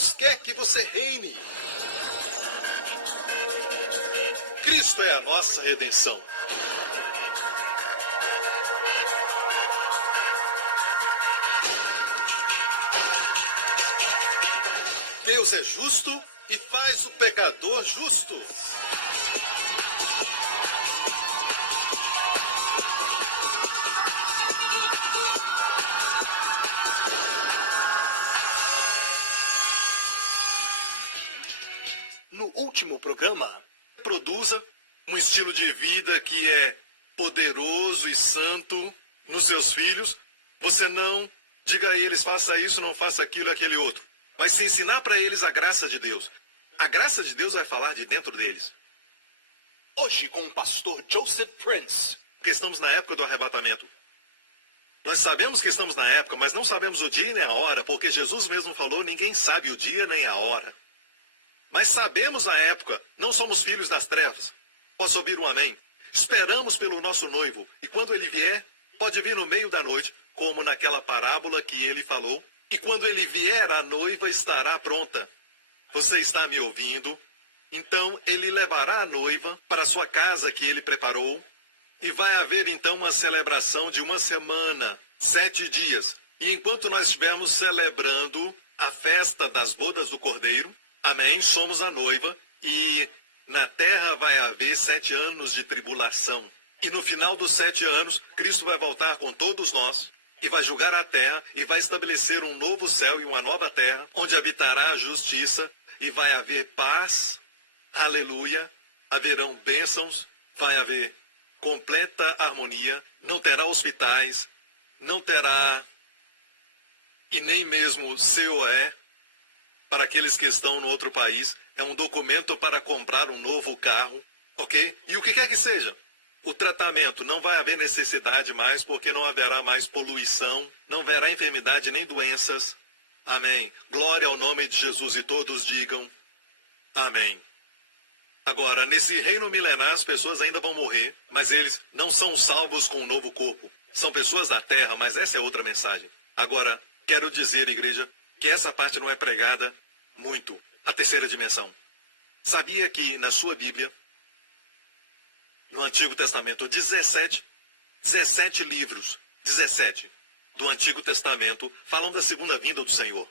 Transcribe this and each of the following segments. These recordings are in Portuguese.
Deus quer que você reine. Cristo é a nossa redenção. Deus é justo e faz o pecador justo. No último programa, produza um estilo de vida que é poderoso e santo nos seus filhos. Você não diga a eles, faça isso, não faça aquilo, aquele outro. Mas se ensinar para eles a graça de Deus. A graça de Deus vai falar de dentro deles. Hoje com o pastor Joseph Prince. Porque estamos na época do arrebatamento. Nós sabemos que estamos na época, mas não sabemos o dia nem a hora, porque Jesus mesmo falou, ninguém sabe o dia nem a hora. Mas sabemos a época, não somos filhos das trevas. Posso ouvir um amém? Esperamos pelo nosso noivo, e quando ele vier, pode vir no meio da noite, como naquela parábola que ele falou, e quando ele vier, a noiva estará pronta. Você está me ouvindo? Então ele levará a noiva para a sua casa que ele preparou, e vai haver então uma celebração de uma semana, 7 dias. E enquanto nós estivermos celebrando a festa das bodas do Cordeiro, amém, somos a noiva, e na terra vai haver 7 anos de tribulação. E no final dos 7 anos, Cristo vai voltar com todos nós, e vai julgar a terra, e vai estabelecer um novo céu e uma nova terra, onde habitará a justiça, e vai haver paz, aleluia, haverão bênçãos, vai haver completa harmonia, não terá hospitais, não terá, e nem mesmo COE, para aqueles que estão no outro país, é um documento para comprar um novo carro, ok? E o que quer que seja. O tratamento, não vai haver necessidade mais, porque não haverá mais poluição, não haverá enfermidade nem doenças. Amém. Glória ao nome de Jesus e todos digam amém. Agora, nesse reino milenar, as pessoas ainda vão morrer, mas eles não são salvos com um novo corpo. São pessoas da terra, mas essa é outra mensagem. Agora, quero dizer, igreja, que essa parte não é pregada muito. A terceira dimensão. Sabia que na sua Bíblia, no Antigo Testamento, 17 livros, 17 do Antigo Testamento falam da segunda vinda do Senhor.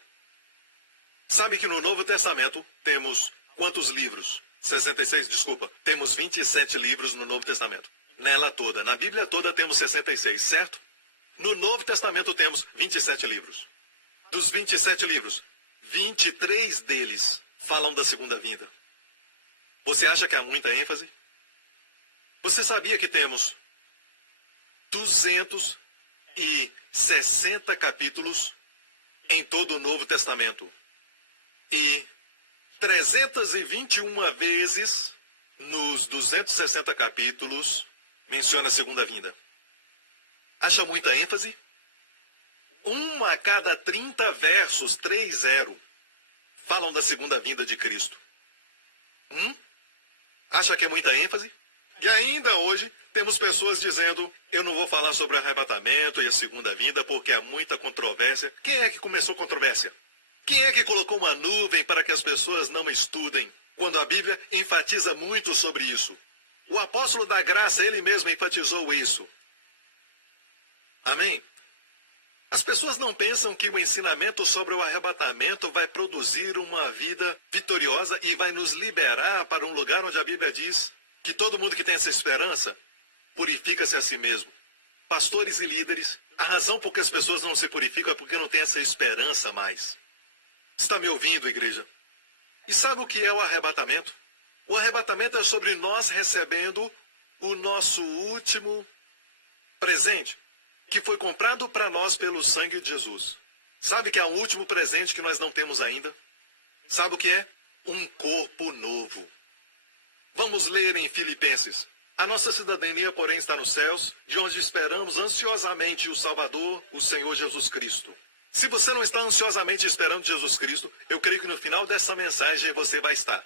Sabe que no Novo Testamento temos quantos livros? 66, desculpa. Temos 27 livros no Novo Testamento. Nela toda, na Bíblia toda temos 66, certo? No Novo Testamento temos 27 livros. Dos 27 livros, 23 deles falam da segunda vinda. Você acha que há muita ênfase? Você sabia que temos 260 capítulos em todo o Novo Testamento? E 321 vezes nos 260 capítulos menciona a segunda vinda. Acha muita ênfase? 1 a cada 30 versos, 3-0, falam da segunda vinda de Cristo. Acha que é muita ênfase? E ainda hoje temos pessoas dizendo, eu não vou falar sobre arrebatamento e a segunda vinda porque há muita controvérsia. Quem é que começou controvérsia? Quem é que colocou uma nuvem para que as pessoas não estudem, quando a Bíblia enfatiza muito sobre isso? O apóstolo da graça, ele mesmo enfatizou isso. Amém? As pessoas não pensam que o ensinamento sobre o arrebatamento vai produzir uma vida vitoriosa e vai nos liberar para um lugar onde a Bíblia diz que todo mundo que tem essa esperança purifica-se a si mesmo. Pastores e líderes, a razão por que as pessoas não se purificam é porque não tem essa esperança mais. Está me ouvindo, igreja? E sabe o que é o arrebatamento? O arrebatamento é sobre nós recebendo o nosso último presente, que foi comprado para nós pelo sangue de Jesus. Sabe que há um último presente que nós não temos ainda? Sabe o que é? Um corpo novo. Vamos ler em Filipenses. A nossa cidadania, porém, está nos céus, de onde esperamos ansiosamente o Salvador, o Senhor Jesus Cristo. Se você não está ansiosamente esperando Jesus Cristo, eu creio que no final dessa mensagem você vai estar.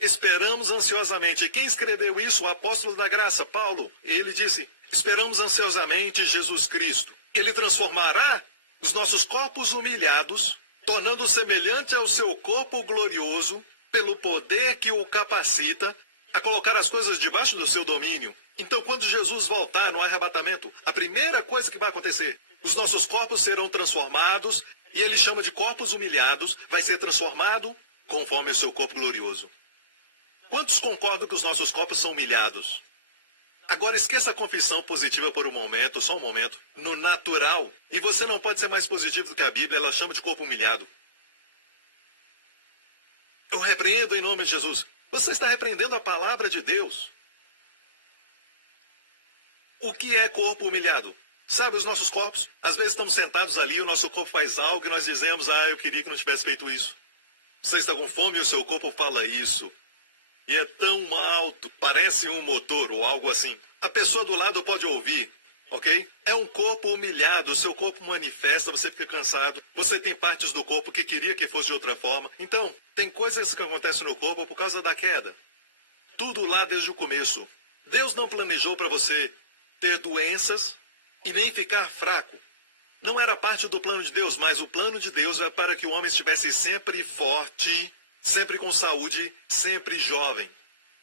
Esperamos ansiosamente. E quem escreveu isso? O apóstolo da graça, Paulo. Ele disse, esperamos ansiosamente Jesus Cristo. Ele transformará os nossos corpos humilhados tornando semelhante ao seu corpo glorioso, pelo poder que o capacita a colocar as coisas debaixo do seu domínio. Então, quando Jesus voltar no arrebatamento, a primeira coisa que vai acontecer, os nossos corpos serão transformados, e ele chama de corpos humilhados, vai ser transformado conforme o seu corpo glorioso. Quantos concordam que os nossos corpos são humilhados? Agora esqueça a confissão positiva por um momento, só um momento. No natural, e você não pode ser mais positivo do que a Bíblia, ela chama de corpo humilhado. Eu repreendo em nome de Jesus. Você está repreendendo a palavra de Deus. O que é corpo humilhado? Sabe, os nossos corpos, às vezes estamos sentados ali, o nosso corpo faz algo e nós dizemos, eu queria que não tivesse feito isso. Você está com fome e o seu corpo fala isso. E é tão alto, parece um motor ou algo assim. A pessoa do lado pode ouvir, ok? É um corpo humilhado, o seu corpo manifesta, você fica cansado. Você tem partes do corpo que queria que fosse de outra forma. Então, tem coisas que acontecem no corpo por causa da queda. Tudo lá desde o começo. Deus não planejou para você ter doenças e nem ficar fraco. Não era parte do plano de Deus, mas o plano de Deus é para que o homem estivesse sempre forte, sempre com saúde, sempre jovem.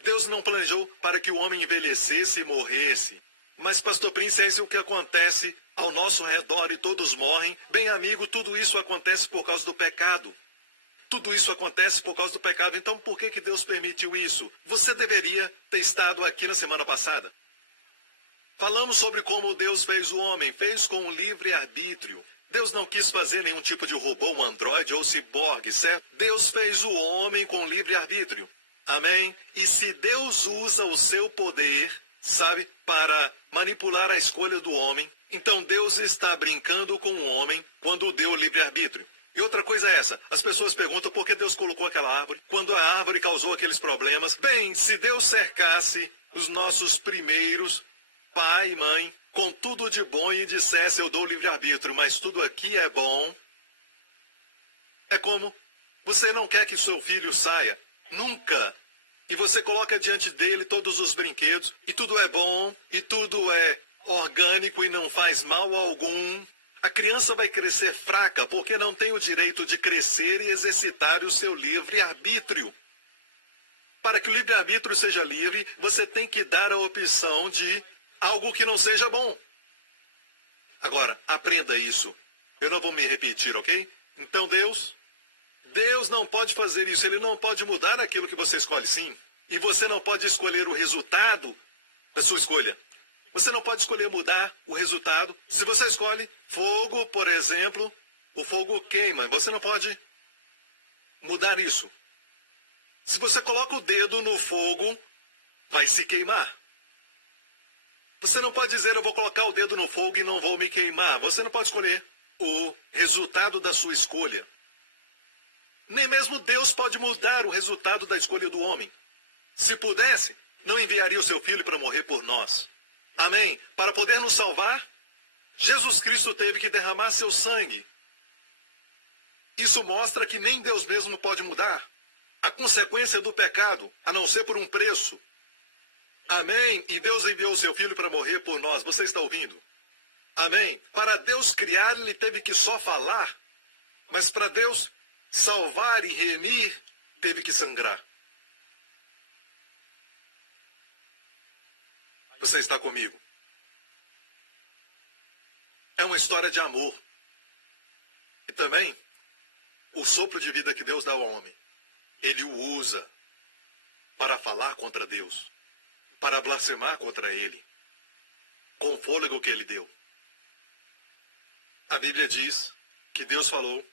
Deus não planejou para que o homem envelhecesse e morresse. Mas, pastor Prince, é isso que acontece ao nosso redor e todos morrem. Bem, amigo, tudo isso acontece por causa do pecado. Tudo isso acontece por causa do pecado. Então, por que Deus permitiu isso? Você deveria ter estado aqui na semana passada. Falamos sobre como Deus fez o homem, fez com o livre-arbítrio. Deus não quis fazer nenhum tipo de robô, um androide ou ciborgue, certo? Deus fez o homem com livre-arbítrio. Amém? E se Deus usa o seu poder, sabe, para manipular a escolha do homem, então Deus está brincando com o homem quando deu o livre-arbítrio. E outra coisa é essa, as pessoas perguntam por que Deus colocou aquela árvore, quando a árvore causou aqueles problemas. Bem, se Deus cercasse os nossos primeiros pai e mãe com tudo de bom e dissesse, eu dou livre-arbítrio, mas tudo aqui é bom. É como você não quer que seu filho saia, nunca. E você coloca diante dele todos os brinquedos, e tudo é bom, e tudo é orgânico e não faz mal algum. A criança vai crescer fraca porque não tem o direito de crescer e exercitar o seu livre-arbítrio. Para que o livre-arbítrio seja livre, você tem que dar a opção de algo que não seja bom. Agora, aprenda isso. Eu não vou me repetir, ok? Então Deus não pode fazer isso. Ele não pode mudar aquilo que você escolhe, sim. E você não pode escolher o resultado da sua escolha. Você não pode escolher mudar o resultado. Se você escolhe fogo, por exemplo, o fogo queima. Você não pode mudar isso. Se você coloca o dedo no fogo, vai se queimar. Você não pode dizer, eu vou colocar o dedo no fogo e não vou me queimar. Você não pode escolher o resultado da sua escolha. Nem mesmo Deus pode mudar o resultado da escolha do homem. Se pudesse, não enviaria o seu filho para morrer por nós. Amém? Para poder nos salvar, Jesus Cristo teve que derramar seu sangue. Isso mostra que nem Deus mesmo pode mudar a consequência do pecado, a não ser por um preço. Amém? E Deus enviou o seu filho para morrer por nós. Você está ouvindo? Amém? Para Deus criar, ele teve que só falar. Mas para Deus salvar e remir, teve que sangrar. Você está comigo? É uma história de amor. E também, o sopro de vida que Deus dá ao homem, ele o usa para falar contra Deus, para blasfemar contra ele, com o fôlego que ele deu. A Bíblia diz que Deus falou,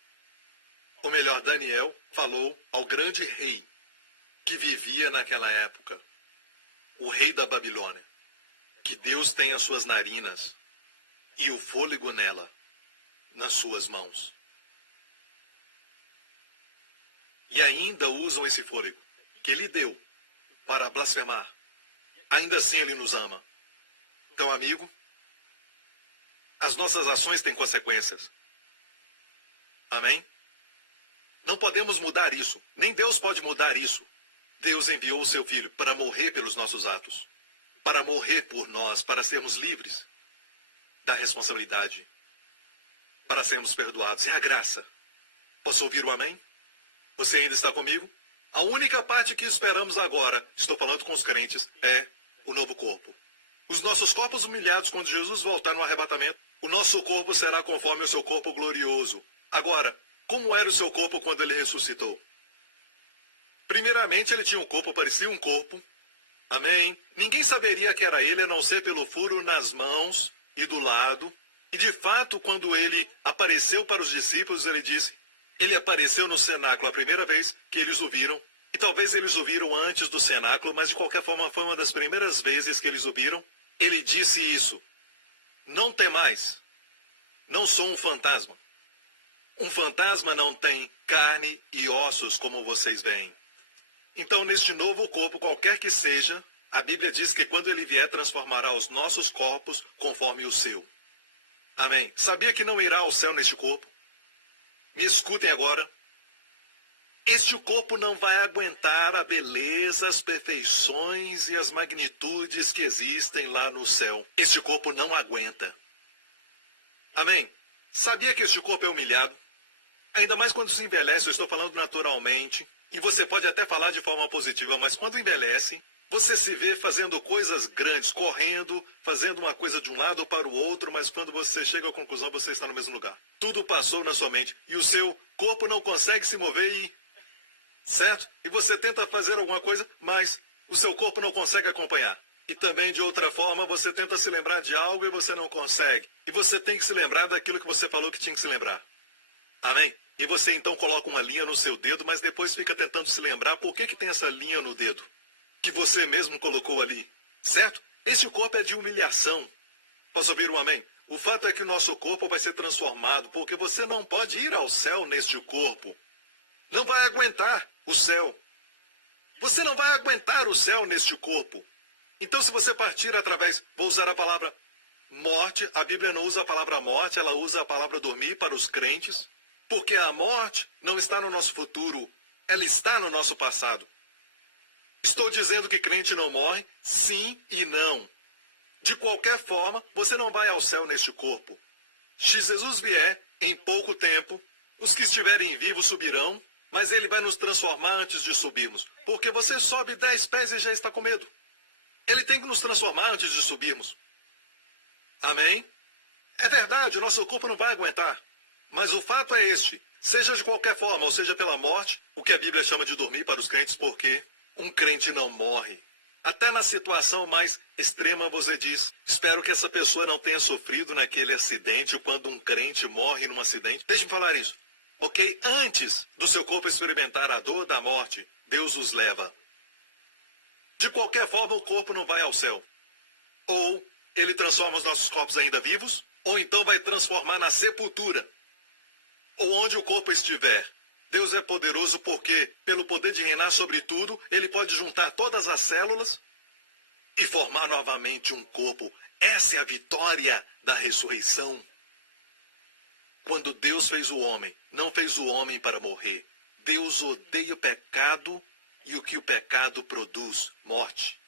ou melhor, Daniel falou ao grande rei que vivia naquela época, o rei da Babilônia, que Deus tem as suas narinas e o fôlego nela, nas suas mãos. E ainda usam esse fôlego que ele deu para blasfemar. Ainda assim ele nos ama. Então, amigo, as nossas ações têm consequências. Amém? Não podemos mudar isso. Nem Deus pode mudar isso. Deus enviou o seu Filho para morrer pelos nossos atos. Para morrer por nós, para sermos livres da responsabilidade. Para sermos perdoados. É a graça. Posso ouvir o amém? Você ainda está comigo? A única parte que esperamos agora, estou falando com os crentes, é o novo corpo. Os nossos corpos humilhados, quando Jesus voltar no arrebatamento, o nosso corpo será conforme o seu corpo glorioso. Agora, como era o seu corpo quando ele ressuscitou? Primeiramente, ele tinha um corpo, parecia um corpo. Amém? Ninguém saberia que era ele, a não ser pelo furo nas mãos e do lado. E de fato, quando ele apareceu para os discípulos, ele disse, ele apareceu no cenáculo a primeira vez que eles o viram. E talvez eles o viram antes do cenáculo, mas de qualquer forma foi uma das primeiras vezes que eles o viram. Ele disse isso, não temais, não sou um fantasma. Um fantasma não tem carne e ossos como vocês veem. Então, neste novo corpo, qualquer que seja, a Bíblia diz que quando ele vier, transformará os nossos corpos conforme o seu. Amém. Sabia que não irá ao céu neste corpo? Me escutem agora. Este corpo não vai aguentar a beleza, as perfeições e as magnitudes que existem lá no céu. Este corpo não aguenta. Amém. Sabia que este corpo é humilhado? Ainda mais quando se envelhece, eu estou falando naturalmente. E você pode até falar de forma positiva, mas quando envelhece, você se vê fazendo coisas grandes, correndo, fazendo uma coisa de um lado para o outro, mas quando você chega à conclusão, você está no mesmo lugar. Tudo passou na sua mente e o seu corpo não consegue se mover e... certo? E você tenta fazer alguma coisa, mas o seu corpo não consegue acompanhar. E também, de outra forma, você tenta se lembrar de algo e você não consegue. E você tem que se lembrar daquilo que você falou que tinha que se lembrar. Amém? E você então coloca uma linha no seu dedo, mas depois fica tentando se lembrar por que tem essa linha no dedo. Que você mesmo colocou ali. Certo? Esse corpo é de humilhação. Posso ouvir um amém? O fato é que o nosso corpo vai ser transformado, porque você não pode ir ao céu neste corpo. Não vai aguentar o céu. Você não vai aguentar o céu neste corpo. Então, se você partir através, vou usar a palavra morte, a Bíblia não usa a palavra morte, ela usa a palavra dormir para os crentes, porque a morte não está no nosso futuro, ela está no nosso passado. Estou dizendo que crente não morre? Sim e não. De qualquer forma, você não vai ao céu neste corpo. Se Jesus vier, em pouco tempo, os que estiverem vivos subirão, mas ele vai nos transformar antes de subirmos. Porque você sobe 10 pés e já está com medo. Ele tem que nos transformar antes de subirmos. Amém? É verdade, o nosso corpo não vai aguentar. Mas o fato é este. Seja de qualquer forma, ou seja pela morte, o que a Bíblia chama de dormir para os crentes, porque um crente não morre. Até na situação mais extrema você diz, espero que essa pessoa não tenha sofrido naquele acidente, quando um crente morre num acidente. Deixe-me falar isso. Ok? Antes do seu corpo experimentar a dor da morte, Deus os leva. De qualquer forma, o corpo não vai ao céu. Ou ele transforma os nossos corpos ainda vivos, ou então vai transformar na sepultura. Ou onde o corpo estiver. Deus é poderoso porque, pelo poder de reinar sobre tudo, ele pode juntar todas as células e formar novamente um corpo. Essa é a vitória da ressurreição. Quando Deus fez o homem, não fez o homem para morrer. Deus odeia o pecado e o que o pecado produz, morte.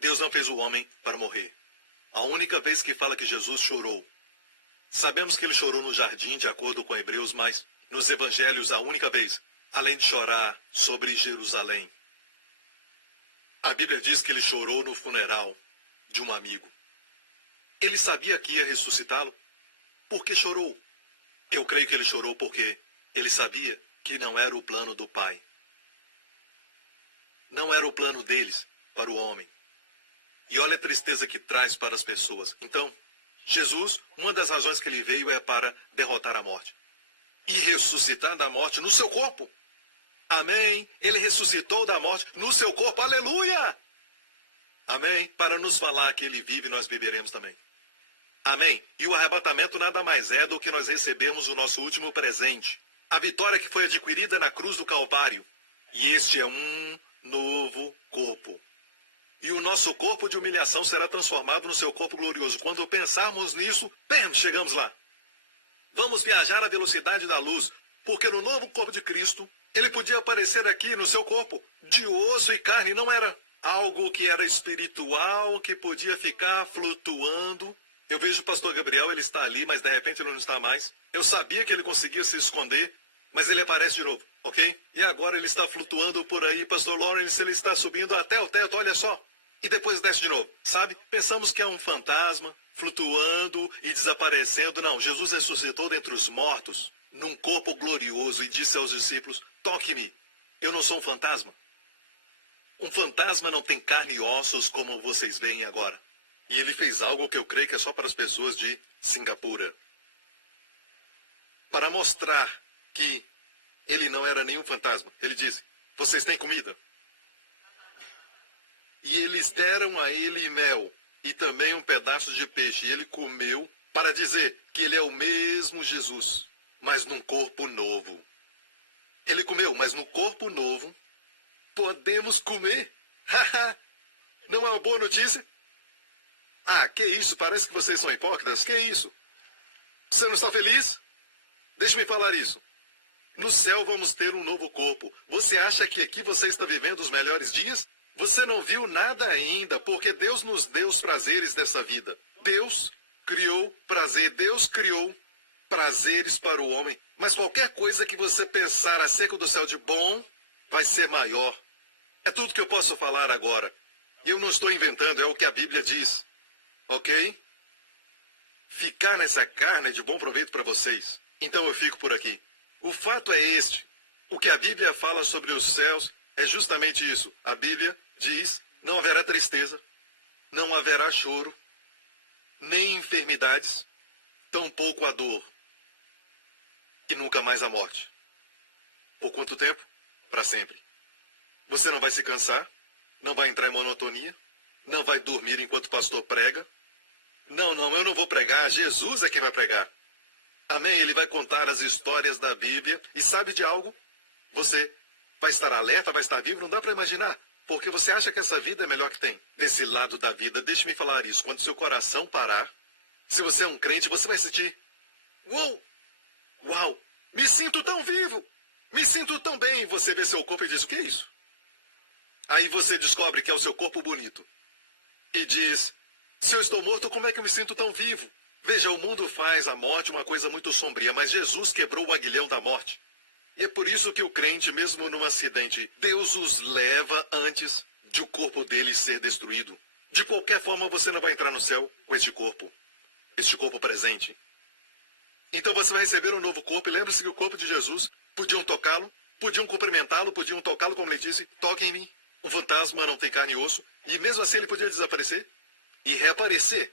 Deus não fez o homem para morrer. A única vez que fala que Jesus chorou. Sabemos que ele chorou no jardim, de acordo com Hebreus, mas nos evangelhos, a única vez, além de chorar sobre Jerusalém. A Bíblia diz que ele chorou no funeral de um amigo. Ele sabia que ia ressuscitá-lo? Por que chorou? Eu creio que ele chorou porque ele sabia que não era o plano do Pai. Não era o plano deles para o homem. E olha a tristeza que traz para as pessoas. Então, Jesus, uma das razões que ele veio é para derrotar a morte. E ressuscitar da morte no seu corpo. Amém. Ele ressuscitou da morte no seu corpo. Aleluia. Amém. Para nos falar que ele vive, nós viveremos também. Amém. E o arrebatamento nada mais é do que nós recebemos o nosso último presente. A vitória que foi adquirida na cruz do Calvário. E este é um novo corpo. E o nosso corpo de humilhação será transformado no seu corpo glorioso. Quando pensarmos nisso, bem, chegamos lá. Vamos viajar à velocidade da luz, porque no novo corpo de Cristo, ele podia aparecer aqui no seu corpo, de osso e carne, não era algo que era espiritual, que podia ficar flutuando. Eu vejo o pastor Gabriel, ele está ali, mas de repente ele não está mais. Eu sabia que ele conseguia se esconder, Mas ele aparece de novo, ok? E agora ele está flutuando por aí, Pastor Lawrence, ele está subindo até o teto, olha só. E depois desce de novo, sabe? Pensamos que é um fantasma flutuando e desaparecendo. Não, Jesus ressuscitou dentre os mortos, num corpo glorioso, e disse aos discípulos, toque-me, eu não sou um fantasma. Um fantasma não tem carne e ossos como vocês veem agora. E ele fez algo que eu creio que é só para as pessoas de Singapura. Para mostrar que ele não era nenhum fantasma. Ele disse, vocês têm comida? E eles deram a ele mel e também um pedaço de peixe. E ele comeu para dizer que ele é o mesmo Jesus, mas num corpo novo. Ele comeu, mas no corpo novo podemos comer. Não é uma boa notícia? Ah, que isso? Parece que vocês são hipócritas. Que isso? Você não está feliz? Deixe-me falar isso. No céu vamos ter um novo corpo. Você acha que aqui você está vivendo os melhores dias? Você não viu nada ainda, porque Deus nos deu os prazeres dessa vida. Deus criou prazer. Deus criou prazeres para o homem. Mas qualquer coisa que você pensar acerca do céu de bom, vai ser maior. É tudo que eu posso falar agora. E eu não estou inventando, é o que a Bíblia diz. Ok? Ficar nessa carne é de bom proveito para vocês. Então eu fico por aqui. O fato é este. O que a Bíblia fala sobre os céus é justamente isso. A Bíblia diz, não haverá tristeza, não haverá choro, nem enfermidades, tampouco a dor, e nunca mais a morte. Por quanto tempo? Para sempre. Você não vai se cansar, não vai entrar em monotonia, não vai dormir enquanto o pastor prega. Não, eu não vou pregar, Jesus é quem vai pregar. Amém? Ele vai contar as histórias da Bíblia. E sabe de algo? Você vai estar alerta, vai estar vivo, não dá para imaginar. Porque você acha que essa vida é melhor que tem. Desse lado da vida, deixe-me falar isso. Quando seu coração parar, se você é um crente, você vai sentir, uau, me sinto tão vivo, me sinto tão bem. E você vê seu corpo e diz, o que é isso? Aí você descobre que é o seu corpo bonito. E diz, se eu estou morto, como é que eu me sinto tão vivo? Veja, o mundo faz a morte uma coisa muito sombria, mas Jesus quebrou o aguilhão da morte. E é por isso que o crente, mesmo num acidente, Deus os leva antes de o corpo dele ser destruído. De qualquer forma, você não vai entrar no céu com este corpo presente. Então você vai receber um novo corpo, e lembre-se que o corpo de Jesus, podiam tocá-lo, podiam cumprimentá-lo, podiam tocá-lo, como ele disse, toquem em mim. Um fantasma não tem carne e osso, e mesmo assim ele podia desaparecer e reaparecer.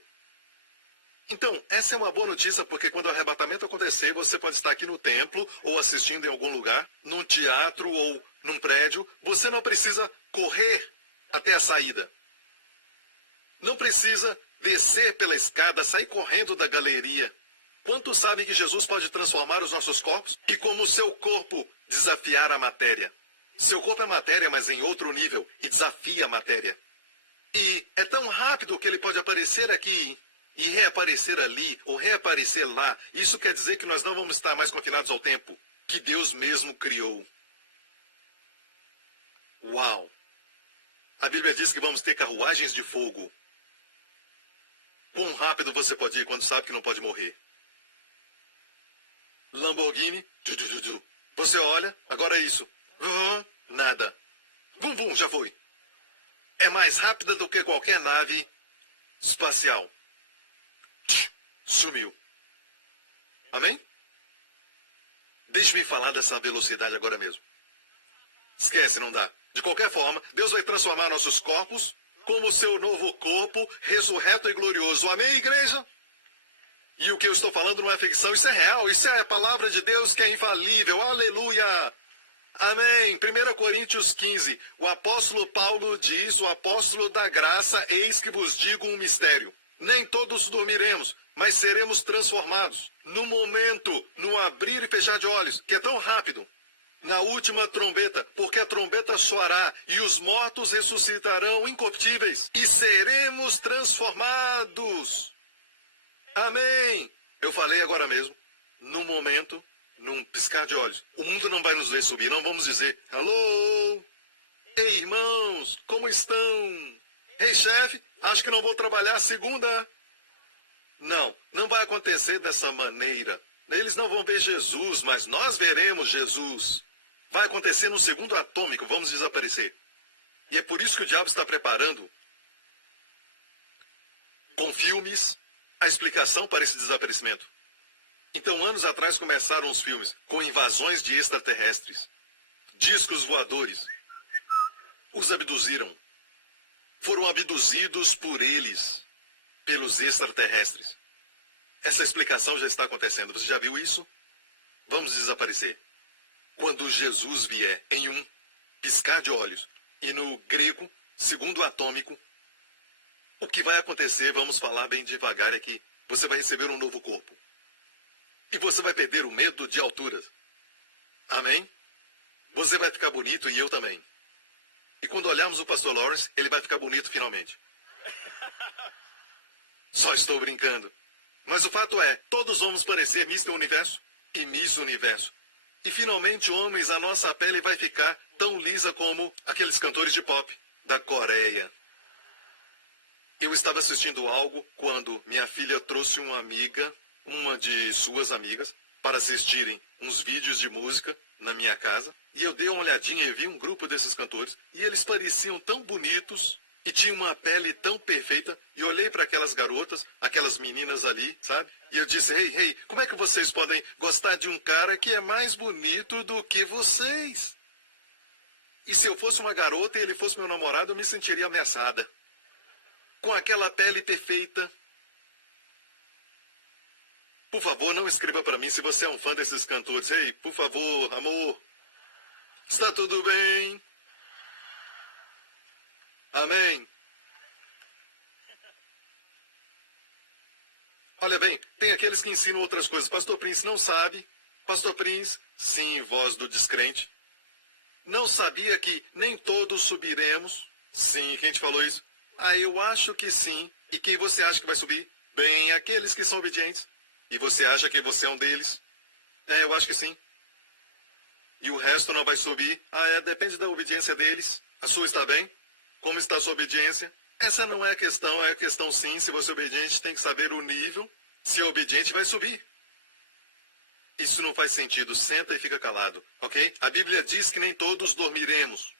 Então, essa é uma boa notícia, porque quando o arrebatamento acontecer, você pode estar aqui no templo, ou assistindo em algum lugar, num teatro ou num prédio. Você não precisa correr até a saída. Não precisa descer pela escada, sair correndo da galeria. Quantos sabem que Jesus pode transformar os nossos corpos? E como o seu corpo desafiar a matéria? Seu corpo é matéria, mas em outro nível, e desafia a matéria. E é tão rápido que ele pode aparecer aqui e reaparecer ali, ou reaparecer lá. Isso quer dizer que nós não vamos estar mais confinados ao tempo que Deus mesmo criou. Uau! A Bíblia diz que vamos ter carruagens de fogo. Quão rápido você pode ir quando sabe que não pode morrer? Lamborghini, você olha, agora é isso. Nada. Vum, já foi. É mais rápida do que qualquer nave espacial. Sumiu. Amém? Deixe-me falar dessa velocidade agora mesmo. Esquece, não dá. De qualquer forma, Deus vai transformar nossos corpos como o seu novo corpo, ressurreto e glorioso. Amém, igreja? E o que eu estou falando não é ficção, isso é real, isso é a palavra de Deus que é infalível. Aleluia! Amém. 1 Coríntios 15. O apóstolo Paulo diz, o apóstolo da graça, eis que vos digo um mistério. Nem todos dormiremos, mas seremos transformados. No momento, no abrir e fechar de olhos, que é tão rápido. Na última trombeta, porque a trombeta soará e os mortos ressuscitarão incorruptíveis e seremos transformados. Amém. Eu falei agora mesmo, no momento, num piscar de olhos. O mundo não vai nos ver subir, não vamos dizer, alô, ei irmãos, como estão? Ei chefe, acho que não vou trabalhar segunda. Não vai acontecer dessa maneira. Eles não vão ver Jesus, mas nós veremos Jesus. Vai acontecer num segundo atômico, vamos desaparecer. E é por isso que o diabo está preparando, com filmes, a explicação para esse desaparecimento. Então, anos atrás começaram os filmes com invasões de extraterrestres, discos voadores. Os abduziram. Foram abduzidos por eles, pelos extraterrestres. Essa explicação já está acontecendo. Você já viu isso? Vamos desaparecer. Quando Jesus vier em um piscar de olhos, e no grego, segundo atômico, o que vai acontecer, vamos falar bem devagar, é que você vai receber um novo corpo. E você vai perder o medo de alturas. Amém? Você vai ficar bonito e eu também. E quando olharmos o pastor Lawrence, ele vai ficar bonito finalmente. Só estou brincando. Mas o fato é, todos vamos parecer Mr. Universo e Miss Universo. E finalmente, homens, a nossa pele vai ficar tão lisa como aqueles cantores de pop da Coreia. Eu estava assistindo algo quando minha filha trouxe uma amiga, uma de suas amigas, para assistirem uns vídeos de música na minha casa. E eu dei uma olhadinha e vi um grupo desses cantores. E eles pareciam tão bonitos e tinham uma pele tão perfeita. E olhei para aquelas garotas, aquelas meninas ali, sabe? E eu disse, hey, como é que vocês podem gostar de um cara que é mais bonito do que vocês? E se eu fosse uma garota e ele fosse meu namorado, eu me sentiria ameaçada. Com aquela pele perfeita. Por favor, não escreva para mim se você é um fã desses cantores. Ei, por favor, amor. Está tudo bem? Amém? Olha bem, tem aqueles que ensinam outras coisas. Pastor Prince não sabe. Pastor Prince, sim, voz do descrente. Não sabia que nem todos subiremos? Sim, quem te falou isso? Ah, eu acho que sim. E quem você acha que vai subir? Bem, aqueles que são obedientes. E você acha que você é um deles? É, eu acho que sim. E o resto não vai subir? Ah, depende da obediência deles. A sua está bem? Como está a sua obediência? Essa não é a questão sim, se você é obediente tem que saber o nível. Se é obediente, vai subir. Isso não faz sentido, senta e fica calado, ok? A Bíblia diz que nem todos dormiremos.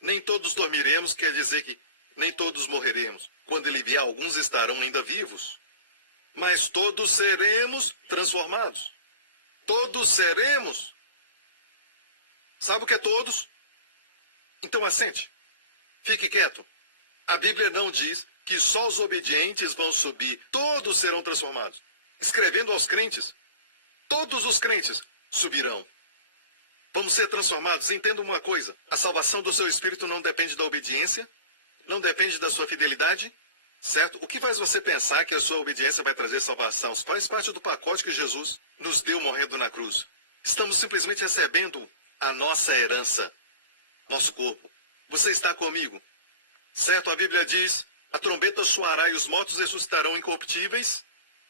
Nem todos dormiremos quer dizer que nem todos morreremos. Quando ele vier, alguns estarão ainda vivos. Mas todos seremos transformados. Todos seremos. Sabe o que é todos? Então assente. Fique quieto. A Bíblia não diz que só os obedientes vão subir. Todos serão transformados. Escrevendo aos crentes, todos os crentes subirão. Vamos ser transformados. Entenda uma coisa. A salvação do seu espírito não depende da obediência. Não depende da sua fidelidade. Certo? O que faz você pensar que a sua obediência vai trazer salvação? Faz parte do pacote que Jesus nos deu morrendo na cruz. Estamos simplesmente recebendo a nossa herança. Nosso corpo. Você está comigo? Certo? A Bíblia diz, a trombeta soará e os mortos ressuscitarão incorruptíveis.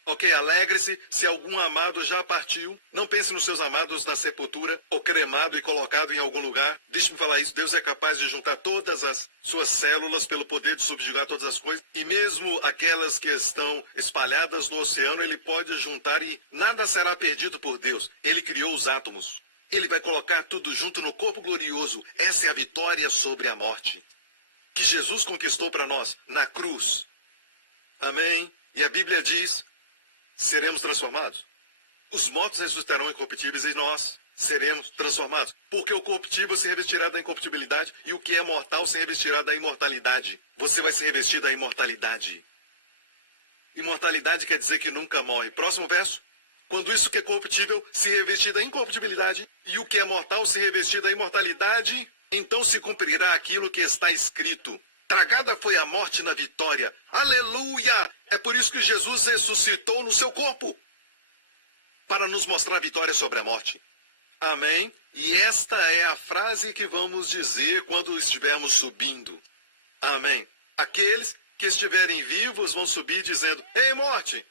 Ok, alegre-se se algum amado já partiu. Não pense nos seus amados na sepultura ou cremado e colocado em algum lugar. Deixe-me falar isso. Deus é capaz de juntar todas as suas células pelo poder de subjugar todas as coisas. E mesmo aquelas que estão espalhadas no oceano, Ele pode juntar e nada será perdido por Deus. Ele criou os átomos. Ele vai colocar tudo junto no corpo glorioso. Essa é a vitória sobre a morte que Jesus conquistou para nós na cruz. Amém? E a Bíblia diz, seremos transformados. Os mortos ressuscitarão incorruptíveis e nós seremos transformados. Porque o corruptível se revestirá da incorruptibilidade e o que é mortal se revestirá da imortalidade. Você vai se revestir da imortalidade. Imortalidade quer dizer que nunca morre. Próximo verso. Quando isso que é corruptível se revestir da incorruptibilidade e o que é mortal se revestir da imortalidade, então se cumprirá aquilo que está escrito. Tragada foi a morte na vitória. Aleluia! É por isso que Jesus ressuscitou no seu corpo. Para nos mostrar a vitória sobre a morte. Amém? E esta é a frase que vamos dizer quando estivermos subindo. Amém? Aqueles que estiverem vivos vão subir dizendo, ei morte,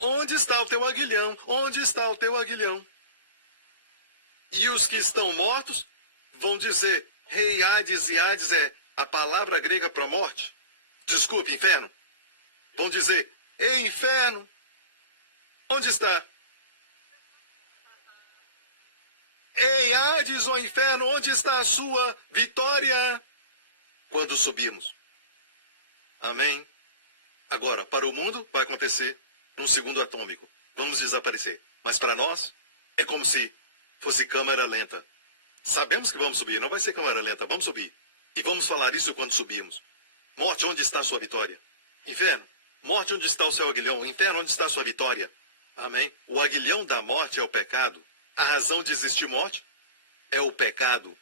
onde está o teu aguilhão? Onde está o teu aguilhão? E os que estão mortos vão dizer, rei Hades, e Hades é a palavra grega para morte. Desculpe, inferno. Vão dizer, ei inferno, onde está? Ei, Hades, ó inferno, onde está a sua vitória? Quando subirmos. Amém? Agora, para o mundo, vai acontecer num segundo atômico. Vamos desaparecer. Mas para nós, é como se fosse câmera lenta. Sabemos que vamos subir, não vai ser câmera lenta, vamos subir. E vamos falar isso quando subirmos. Morte, onde está a sua vitória? Inferno, morte, onde está o seu aguilhão? Inferno, onde está a sua vitória? Amém? O aguilhão da morte é o pecado. A razão de existir morte é o pecado.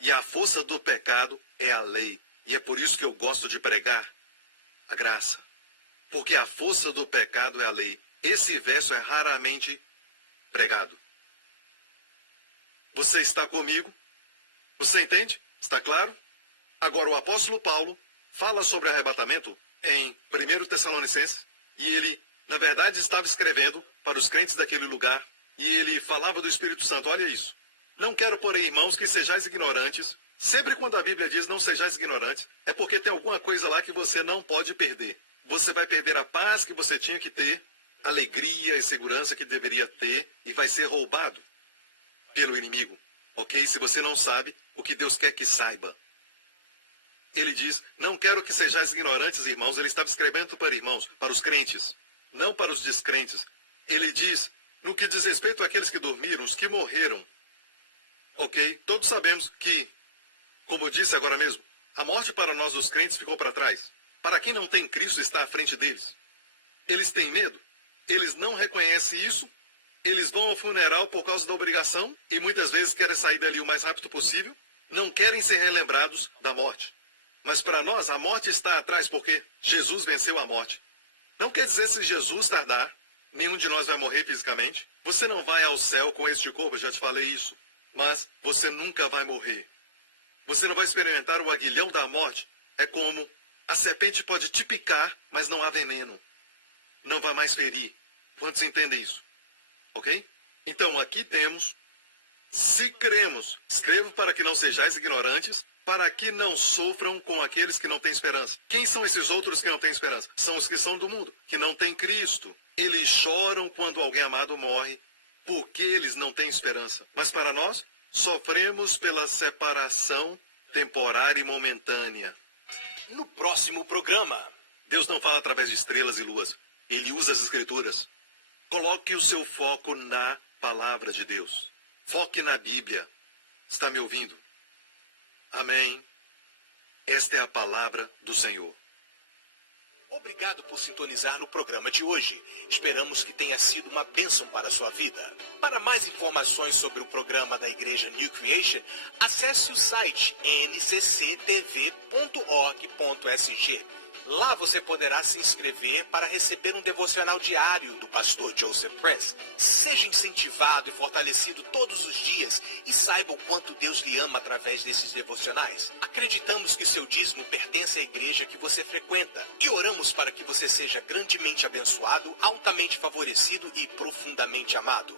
E a força do pecado é a lei. E é por isso que eu gosto de pregar a graça. Porque a força do pecado é a lei. Esse verso é raramente pregado. Você está comigo? Você entende? Está claro? Agora, o apóstolo Paulo fala sobre arrebatamento em 1 Tessalonicenses. E ele, na verdade, estava escrevendo para os crentes daquele lugar. E ele falava do Espírito Santo. Olha isso. Não quero, porém, irmãos, que sejais ignorantes. Sempre quando a Bíblia diz não sejais ignorantes, é porque tem alguma coisa lá que você não pode perder. Você vai perder a paz que você tinha que ter, alegria e segurança que deveria ter, e vai ser roubado pelo inimigo. Ok? Se você não sabe o que Deus quer que saiba. Ele diz, não quero que sejais ignorantes, irmãos. Ele estava escrevendo para irmãos, para os crentes, não para os descrentes. Ele diz, no que diz respeito àqueles que dormiram, os que morreram. Ok? Todos sabemos que, como eu disse agora mesmo, a morte para nós os crentes ficou para trás. Para quem não tem Cristo, está à frente deles. Eles têm medo. Eles não reconhecem isso. Eles vão ao funeral por causa da obrigação e muitas vezes querem sair dali o mais rápido possível. Não querem ser relembrados da morte. Mas para nós, a morte está atrás porque Jesus venceu a morte. Não quer dizer se Jesus tardar, nenhum de nós vai morrer fisicamente. Você não vai ao céu com este corpo, eu já te falei isso. Mas você nunca vai morrer. Você não vai experimentar o aguilhão da morte. É como a serpente pode te picar, mas não há veneno. Não vai mais ferir. Quantos entendem isso? Ok? Então aqui temos, se cremos, escrevo para que não sejais ignorantes, para que não sofram com aqueles que não têm esperança. Quem são esses outros que não têm esperança? São os que são do mundo, que não têm Cristo. Eles choram quando alguém amado morre, porque eles não têm esperança. Mas para nós, sofremos pela separação temporária e momentânea. No próximo programa, Deus não fala através de estrelas e luas. Ele usa as escrituras. Coloque o seu foco na palavra de Deus. Foque na Bíblia. Está me ouvindo? Amém. Esta é a palavra do Senhor. obrigado por sintonizar no programa de hoje. Esperamos que tenha sido uma bênção para a sua vida. Para mais informações sobre o programa da Igreja New Creation, acesse o site ncctv.org.sg. Lá você poderá se inscrever para receber um devocional diário do pastor Joseph Prince. Seja incentivado e fortalecido todos os dias e saiba o quanto Deus lhe ama através desses devocionais. Acreditamos que seu dízimo pertence à igreja que você frequenta e oramos para que você seja grandemente abençoado, altamente favorecido e profundamente amado.